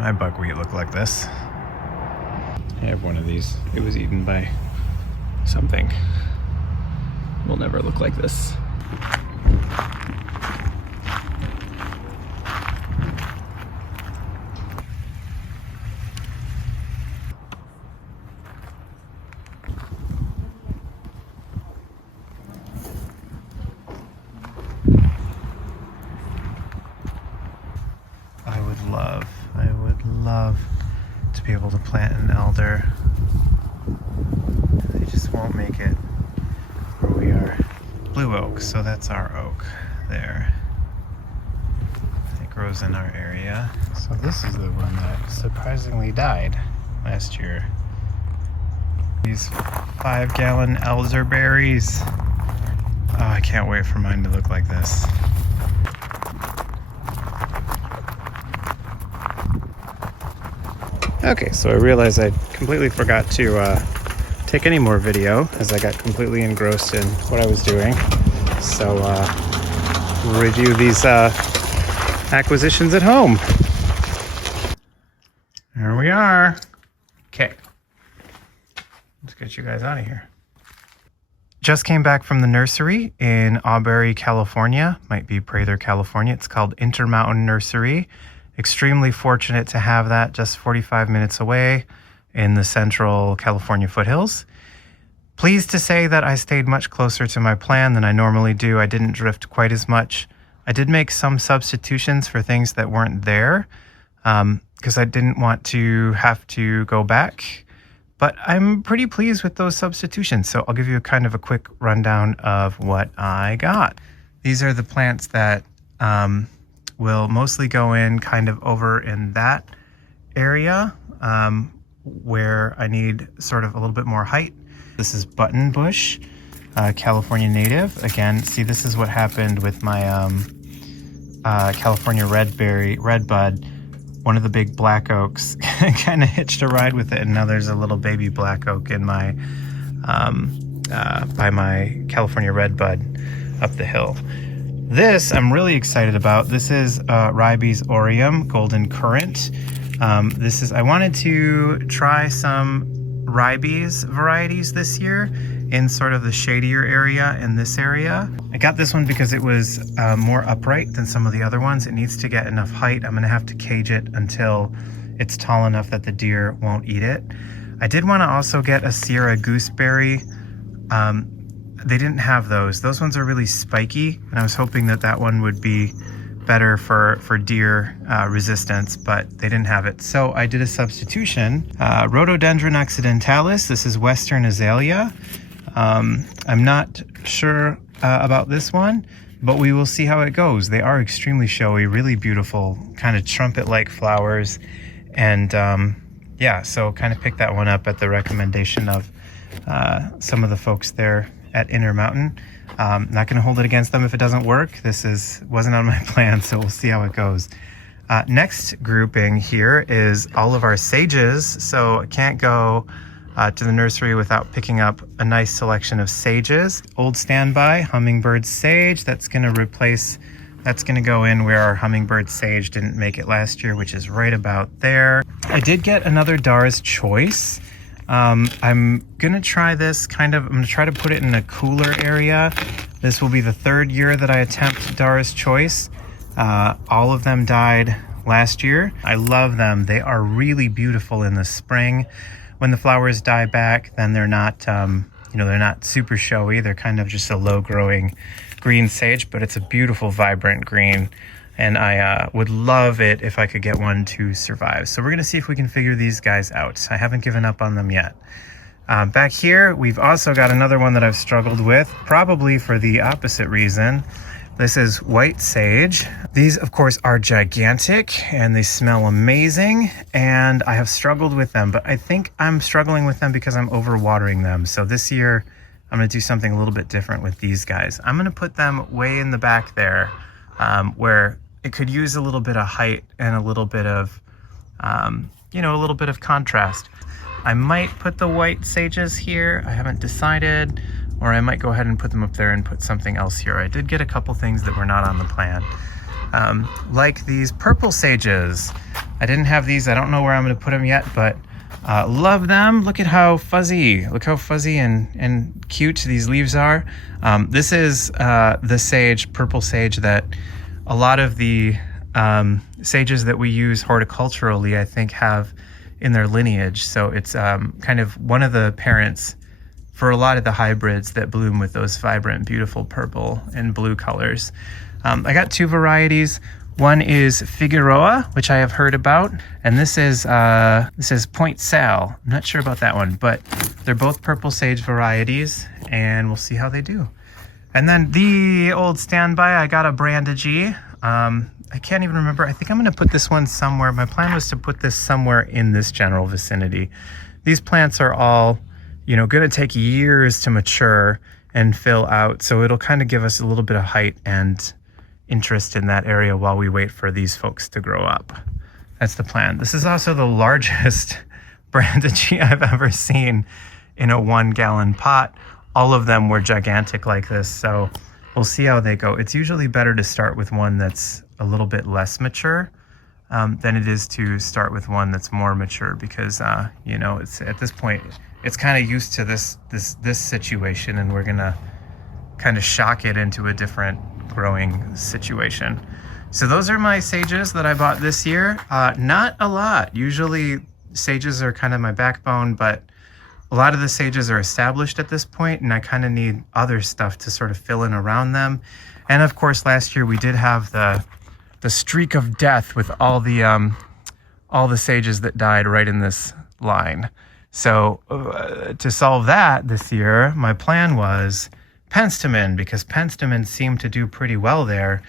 my buckwheat look like this. I have one of these. It was eaten by something. Will never look like this. I would love to be able to plant an elder. They just won't make it where we are. Blue oak, so that's our oak there. It grows in our area. So this is the one that surprisingly died last year. These 5-gallon elderberries. Oh, I can't wait for mine to look like this. Okay, so I realized I completely forgot to take any more video as I got completely engrossed in what I was doing. So we'll review these acquisitions at home. There we are. Okay, let's get you guys out of here. Just came back from the nursery in Auberry, California. Might be Prather, California. It's called Intermountain Nursery. Extremely fortunate to have that just 45 minutes away in the central California foothills. Pleased to say that I stayed much closer to my plan than I normally do. I didn't drift quite as much. I did make some substitutions for things that weren't there because I didn't want to have to go back. But I'm pretty pleased with those substitutions. So I'll give you a kind of a quick rundown of what I got. These are the plants that will mostly go in kind of over in that area where I need sort of a little bit more height. This is button bush, California native. Again, see, this is what happened with my California red bud. One of the big black oaks kind of hitched a ride with it, and now there's a little baby black oak in my by my California red bud up the hill. This I'm really excited about. This is Ribes aureum, golden currant. I wanted to try some Ribes varieties this year in sort of the shadier area in this area. I got this one because it was more upright than some of the other ones. It needs to get enough height. I'm gonna have to cage it until it's tall enough that the deer won't eat it. I did want to also get a Sierra gooseberry. They didn't have those. Those ones are really spiky, and I was hoping that that one would be better for deer resistance, but they didn't have it. So I did a substitution. Rhododendron occidentalis. This is Western azalea. I'm not sure about this one, but we will see how it goes. They are extremely showy, really beautiful, kind of trumpet-like flowers. And yeah, so kind of picked that one up at the recommendation of some of the folks there at Intermountain. Not going to hold it against them if it doesn't work. Wasn't on my plan, so we'll see how it goes. Next grouping here is all of our sages. So I can't go to the nursery without picking up a nice selection of sages. Old standby, hummingbird sage. That's going to go in where our hummingbird sage didn't make it last year, which is right about there. I did get another Dara's choice. I'm gonna try this I'm gonna try to put it in a cooler area. This will be the third year that I attempt Dara's choice. All of them died last year. I love them. They are really beautiful in the spring. When the flowers die back, then they're not, they're not super showy. They're kind of just a low growing green sage, but it's a beautiful, vibrant green. And I would love it if I could get one to survive. So we're gonna see if we can figure these guys out. I haven't given up on them yet. Back here, we've also got another one that I've struggled with, probably for the opposite reason. This is white sage. These, of course, are gigantic and they smell amazing. And I have struggled with them, but I think I'm struggling with them because I'm overwatering them. So this year, I'm gonna do something a little bit different with these guys. I'm gonna put them way in the back there, where it could use a little bit of height and a little bit of, a little bit of contrast. I might put the white sages here. I haven't decided, or I might go ahead and put them up there and put something else here. I did get a couple things that were not on the plan. Like these purple sages. I didn't have these. I don't know where I'm going to put them yet, but love them. Look at how fuzzy. Look how fuzzy and cute these leaves are. This is the sage, purple sage, that a lot of the sages that we use horticulturally, I think, have in their lineage. So it's kind of one of the parents for a lot of the hybrids that bloom with those vibrant, beautiful purple and blue colors. I got two varieties. One is Figueroa, which I have heard about, and this is Point Sal. I'm not sure about that one, but they're both purple sage varieties, and we'll see how they do. And then the old standby, I got a Brandagie. I can't even remember. I think I'm going to put this one somewhere. My plan was to put this somewhere in this general vicinity. These plants are all, going to take years to mature and fill out, so it'll kind of give us a little bit of height and interest in that area while we wait for these folks to grow up. That's the plan. This is also the largest Brandagie I've ever seen in a 1-gallon pot. All of them were gigantic like this, so we'll see how they go. It's usually better to start with one that's a little bit less mature than it is to start with one that's more mature, because it's at this point it's kind of used to this situation, and we're gonna kind of shock it into a different growing situation. So those are my sages that I bought this year. Not a lot. Usually sages are kind of my backbone, but a lot of the sages are established at this point, and I kind of need other stuff to sort of fill in around them. And of course, last year we did have the streak of death with all the sages that died right in this line. So to solve that this year, my plan was Penstemon, because Penstemon seemed to do pretty well there.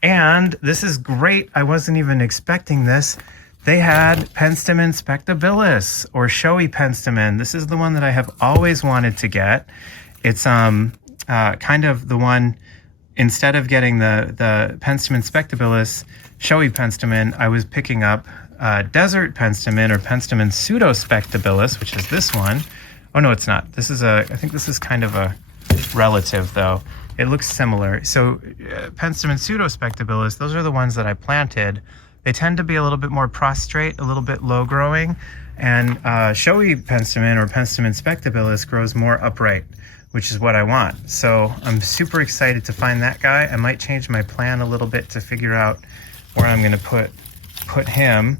And this is great. I wasn't even expecting this. They had Penstemon spectabilis, or showy Penstemon. This is the one that I have always wanted to get. It's kind of the one, instead of getting the Penstemon spectabilis, showy Penstemon, I was picking up desert Penstemon, or Penstemon pseudo-spectabilis, which is this one. Oh no, it's not. I think this is kind of a relative, though. It looks similar. So Penstemon pseudo-spectabilis, those are the ones that I planted. They tend to be a little bit more prostrate, a little bit low growing, and showy Penstemon, or Penstemon spectabilis, grows more upright, which is what I want. So I'm super excited to find that guy. I might change my plan a little bit to figure out where I'm going to put him.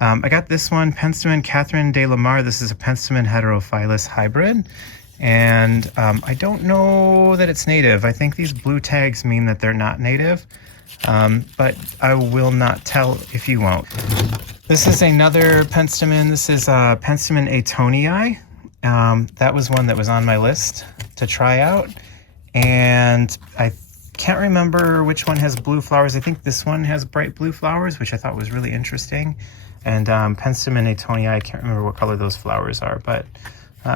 I got this one, Penstemon Catherine de la Mare. This is a Penstemon heterophyllus hybrid. And I don't know that it's native. I think these blue tags mean that they're not native, but I will not tell if you won't. This is another Penstemon. This is Penstemon eatonii. That was one that was on my list to try out. And I can't remember which one has blue flowers. I think this one has bright blue flowers, which I thought was really interesting. And Penstemon eatonii, I can't remember what color those flowers are, but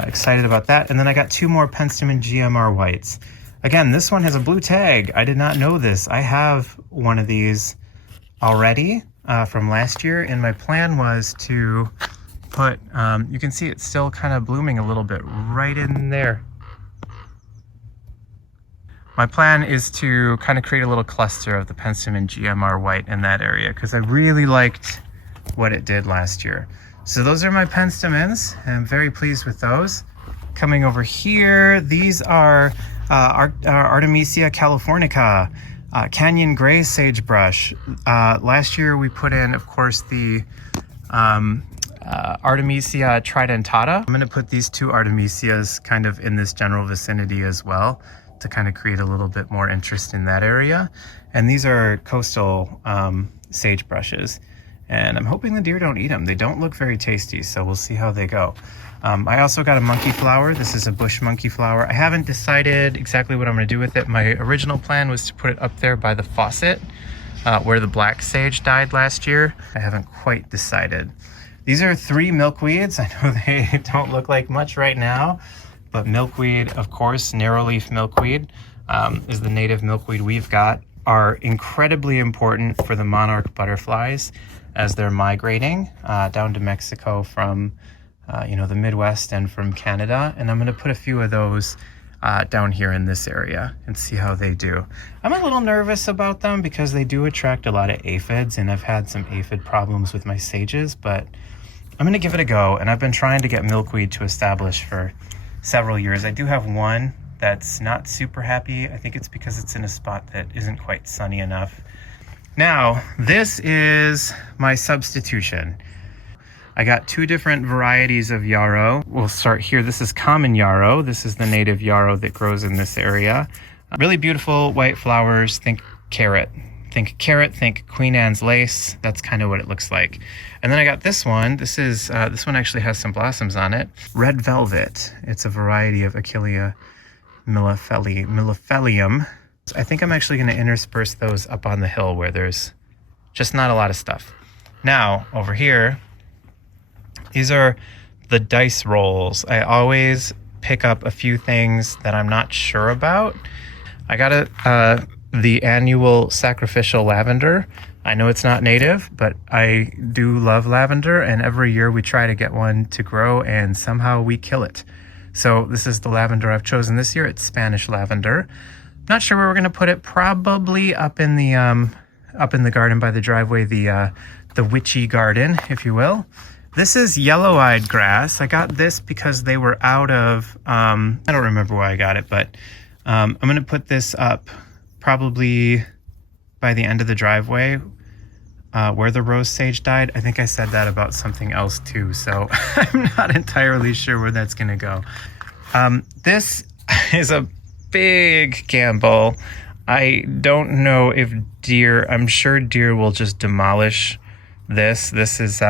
excited about that. And then I got two more Penstemon GMR whites. Again, this one has a blue tag. I did not know this. I have one of these already from last year, and my plan was to put, you can see it's still kind of blooming a little bit right in there. My plan is to kind of create a little cluster of the Penstemon GMR white in that area, because I really liked what it did last year. So those are my Penstemons, and I'm very pleased with those. Coming over here, these are Artemisia californica, canyon gray sagebrush. Last year we put in, of course, the Artemisia tridentata. I'm going to put these two Artemisias kind of in this general vicinity as well, to kind of create a little bit more interest in that area. And these are coastal sagebrushes. And I'm hoping the deer don't eat them. They don't look very tasty, so we'll see how they go. I also got a monkey flower. This is a bush monkey flower. I haven't decided exactly what I'm going to do with it. My original plan was to put it up there by the faucet where the black sage died last year. I haven't quite decided. These are 3 milkweeds. I know they don't look like much right now, but milkweed, of course, narrowleaf milkweed is the native milkweed we've got, are incredibly important for the monarch butterflies as they're migrating down to Mexico from the Midwest and from Canada. And I'm going to put a few of those down here in this area and see how they do. I'm a little nervous about them because they do attract a lot of aphids, and I've had some aphid problems with my sages, but I'm gonna give it a go. And I've been trying to get milkweed to establish for several years. I do have one that's not super happy. I think it's because it's in a spot that isn't quite sunny enough. Now, this is my substitution. I got 2 different varieties of yarrow. We'll start here. This is common yarrow. This is the native yarrow that grows in this area. Really beautiful white flowers. Think carrot. Think carrot, think Queen Anne's lace. That's kind of what it looks like. And then I got this one. This one actually has some blossoms on it. Red velvet. It's a variety of Achillea millefolium. I think I'm actually going to intersperse those up on the hill where there's just not a lot of stuff. Now, over here, these are the dice rolls. I always pick up a few things that I'm not sure about. I got the annual sacrificial lavender. I know it's not native, but I do love lavender, and every year we try to get one to grow, and somehow we kill it. So this is the lavender I've chosen this year. It's Spanish lavender. Not sure where we're going to put it. Probably up in the garden by the driveway, the witchy garden, if you will. This is yellow-eyed grass. I got this because they were out of, I don't remember why I got it, but I'm going to put this up probably by the end of the driveway where the rose sage died. I think I said that about something else too, so I'm not entirely sure where that's going to go. This is a big gamble. I don't know if I'm sure deer will just demolish this. This is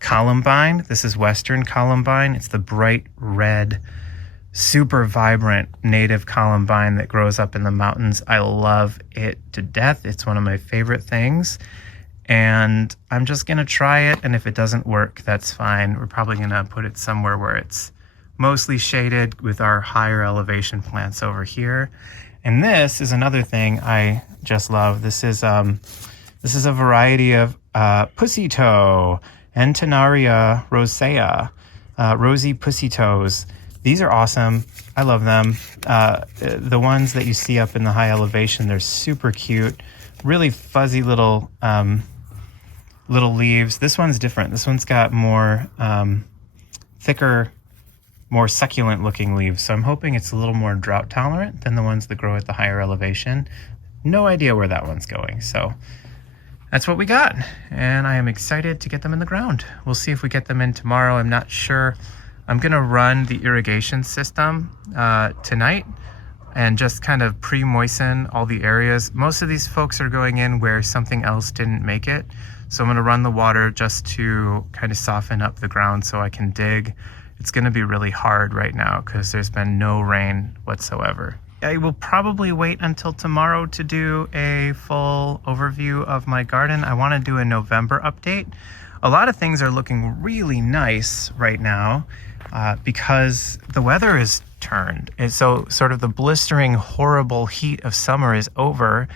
columbine. This is western columbine. It's the bright red, super vibrant native columbine that grows up in the mountains. I love it to death. It's one of my favorite things. And I'm just going to try it. And if it doesn't work, that's fine. We're probably going to put it somewhere where it's mostly shaded with our higher elevation plants over here. And this is another thing I just love. This is a variety of pussy toe, Eatonii rosea, rosy pussy toes. These are awesome. I love them. The ones that you see up in the high elevation, they're super cute. Really fuzzy little leaves. This one's different. This one's got more thicker, more succulent looking leaves. So I'm hoping it's a little more drought tolerant than the ones that grow at the higher elevation. No idea where that one's going. So that's what we got. And I am excited to get them in the ground. We'll see if we get them in tomorrow. I'm not sure. I'm gonna run the irrigation system tonight and just kind of pre-moisten all the areas. Most of these folks are going in where something else didn't make it. So I'm gonna run the water just to kind of soften up the ground so I can dig. It's gonna be really hard right now because there's been no rain whatsoever. I will probably wait until tomorrow to do a full overview of my garden. I wanna do a November update. A lot of things are looking really nice right now because the weather is turned. And so sort of the blistering, horrible heat of summer is over,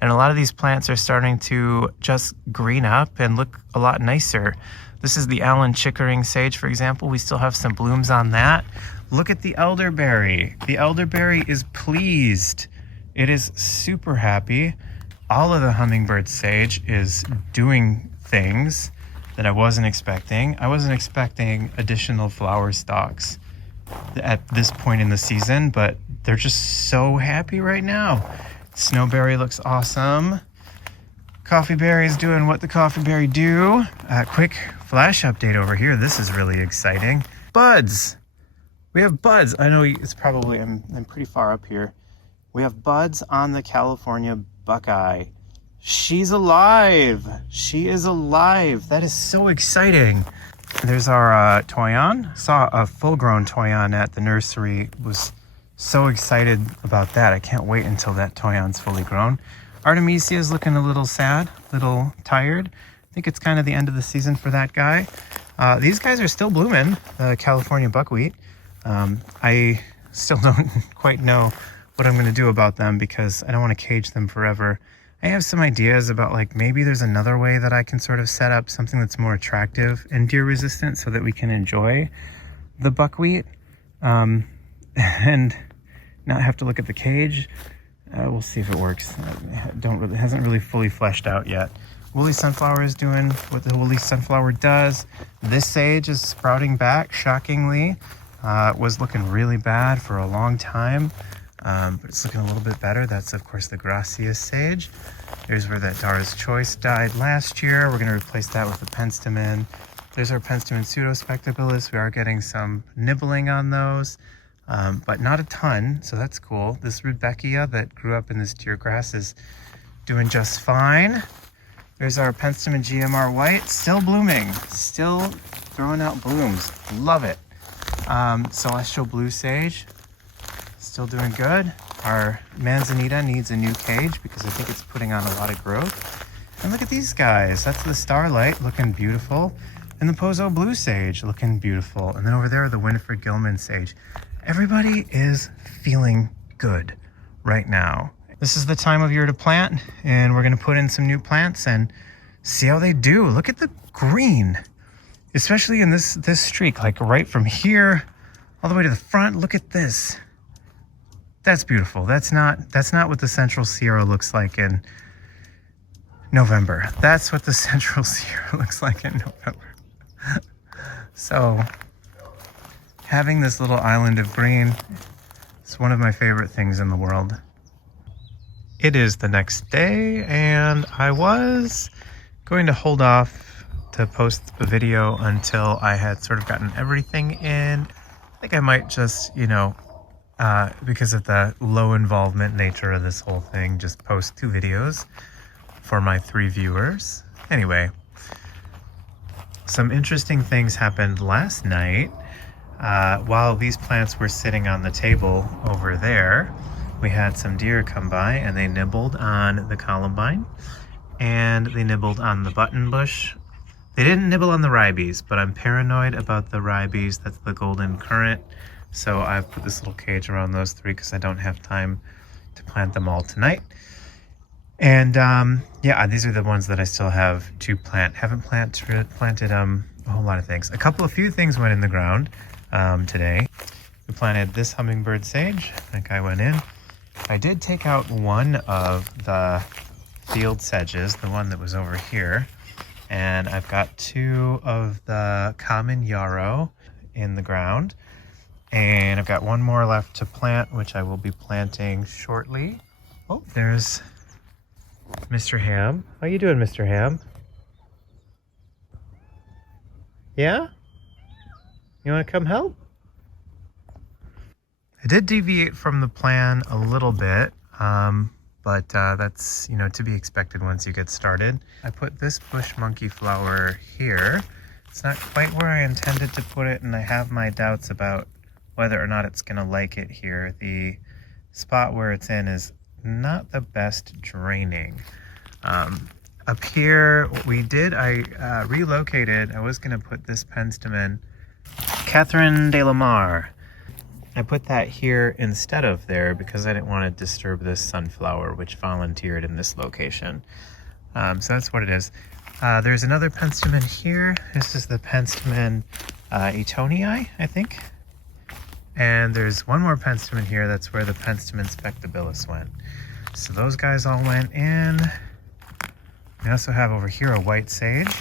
and a lot of these plants are starting to just green up and look a lot nicer. This is the Allen Chickering sage, for example. We still have some blooms on that. Look at the elderberry. The elderberry is pleased. It is super happy. All of the hummingbird sage is doing things that I wasn't expecting. I wasn't expecting additional flower stalks at this point in the season, but they're just so happy right now. Snowberry looks awesome. Coffeeberry is doing what the coffeeberry do. Quick flash update over here. This is really exciting. Buds. We have buds. I know it's probably, I'm pretty far up here. We have buds on the California buckeye. She's alive. She is alive. That is so exciting. There's our toyon. Saw a full-grown toyon at the nursery. Was so excited about that. I can't wait until that toyon's fully grown. Artemisia is looking a little sad, a little tired. I think it's kind of the end of the season for that guy. These guys are still blooming, California buckwheat. I still don't quite know what I'm going to do about them because I don't want to cage them forever. I have some ideas about, like, maybe there's another way that I can sort of set up something that's more attractive and deer resistant so that we can enjoy the buckwheat. And not have to look at the cage. We'll see if it works. It hasn't really fully fleshed out yet. Woolly sunflower is doing what the woolly sunflower does. This sage is sprouting back, shockingly. It was looking really bad for a long time, but it's looking a little bit better. That's, of course, the gracias sage. There's where that Dara's Choice died last year. We're going to replace that with the Penstemon. There's our Penstemon pseudo spectabilis. We are getting some nibbling on those, but not a ton, so that's cool. This rudbeckia that grew up in this deer grass is doing just fine. There's our Penstemon GMR white, still blooming, still throwing out blooms. Love it. Celestial blue sage, still doing good. Our manzanita needs a new cage because I think it's putting on a lot of growth. And look at these guys. That's the starlight looking beautiful. And the Pozo blue sage looking beautiful. And then over there, the Winifred Gilman sage. Everybody is feeling good right now. This is the time of year to plant, and we're gonna put in some new plants and see how they do. Look at the green, especially in this streak, like right from here all the way to the front. Look at this. That's beautiful. That's not what the Central Sierra looks like in November. That's what the Central Sierra looks like in November. So having this little island of green is one of my favorite things in the world. It is the next day, and I was going to hold off to post the video until I had sort of gotten everything in. I think I might just, because of the low involvement nature of this whole thing, just post 2 videos for my 3 viewers. Anyway, some interesting things happened last night. While these plants were sitting on the table over there, we had some deer come by and they nibbled on the columbine and they nibbled on the button bush. They didn't nibble on the ribes, but I'm paranoid about the ribes. That's the golden currant. So I've put this little cage around those 3 because I don't have time to plant them all tonight. And yeah, these are the ones that I still have to plant. Haven't planted a whole lot of things. A few things went in the ground today. We planted this hummingbird sage. That guy went in. I did take out one of the field sedges, the one that was over here, and I've got 2 of the common yarrow in the ground, and I've got 1 more left to plant, which I will be planting shortly. Oh, there's Mr. Ham. How you doing, Mr. Ham? Yeah? You want to come help? I did deviate from the plan a little bit, but that's, to be expected once you get started. I put this bush monkey flower here. It's not quite where I intended to put it, and I have my doubts about whether or not it's going to like it here. The spot where it's in is not the best draining. Up here, what we did, I relocated. I was going to put this Penstemon Catherine de la Mare. I put that here instead of there because I didn't want to disturb this sunflower, which volunteered in this location. So that's what it is. There's another Penstemon here. This is the Penstemon eatonii, I think. And there's 1 more Penstemon here. That's where the Penstemon spectabilis went. So those guys all went in. We also have over here a white sage.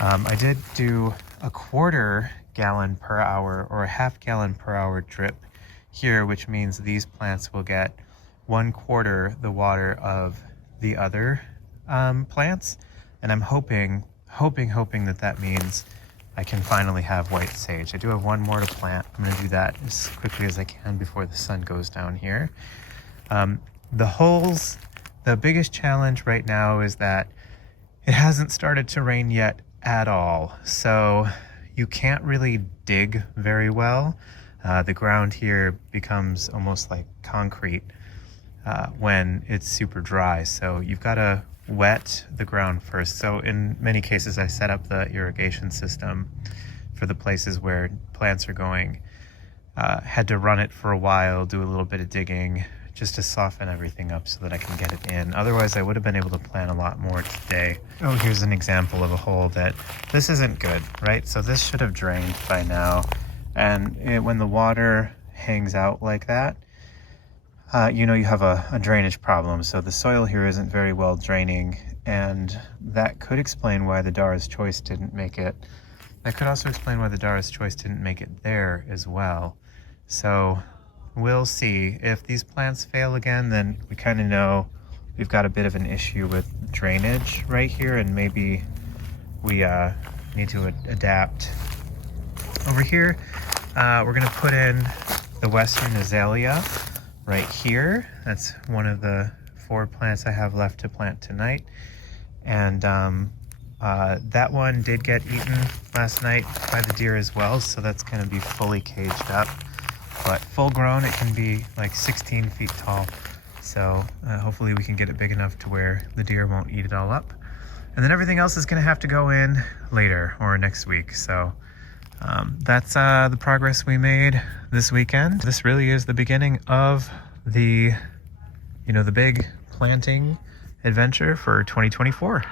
I did do a 1/4 gallon per hour or a 1/2 gallon per hour drip here, which means these plants will get 1/4 the water of the other plants. And I'm hoping that means I can finally have white sage. I do have 1 more to plant. I'm going to do that as quickly as I can before the sun goes down here. The holes, the biggest challenge right now is that it hasn't started to rain yet at all. So you can't really dig very well. The ground here becomes almost like concrete when it's super dry. So you've got to wet the ground first. So in many cases, I set up the irrigation system for the places where plants are going. Had to run it for a while, do a little bit of digging just to soften everything up so that I can get it in. Otherwise, I would have been able to plant a lot more today. Oh, here's an example of a hole that this isn't good, right? So this should have drained by now. And when the water hangs out like that, you know, you have a drainage problem, so the soil here isn't very well draining, and that could explain why the Dara's Choice didn't make it. That could also explain why the Dara's Choice didn't make it there as well. So we'll see. If these plants fail again, then we kind of know we've got a bit of an issue with drainage right here, and maybe we need to adapt. Over here, we're gonna put in the Western azalea right here. That's one of the 4 plants I have left to plant tonight. And that one did get eaten last night by the deer as well, so that's gonna be fully caged up. But full grown, it can be like 16 feet tall. So hopefully we can get it big enough to where the deer won't eat it all up. And then everything else is gonna have to go in later or next week. So that's the progress we made this weekend. This really is the beginning of the, you know, the big planting adventure for 2024.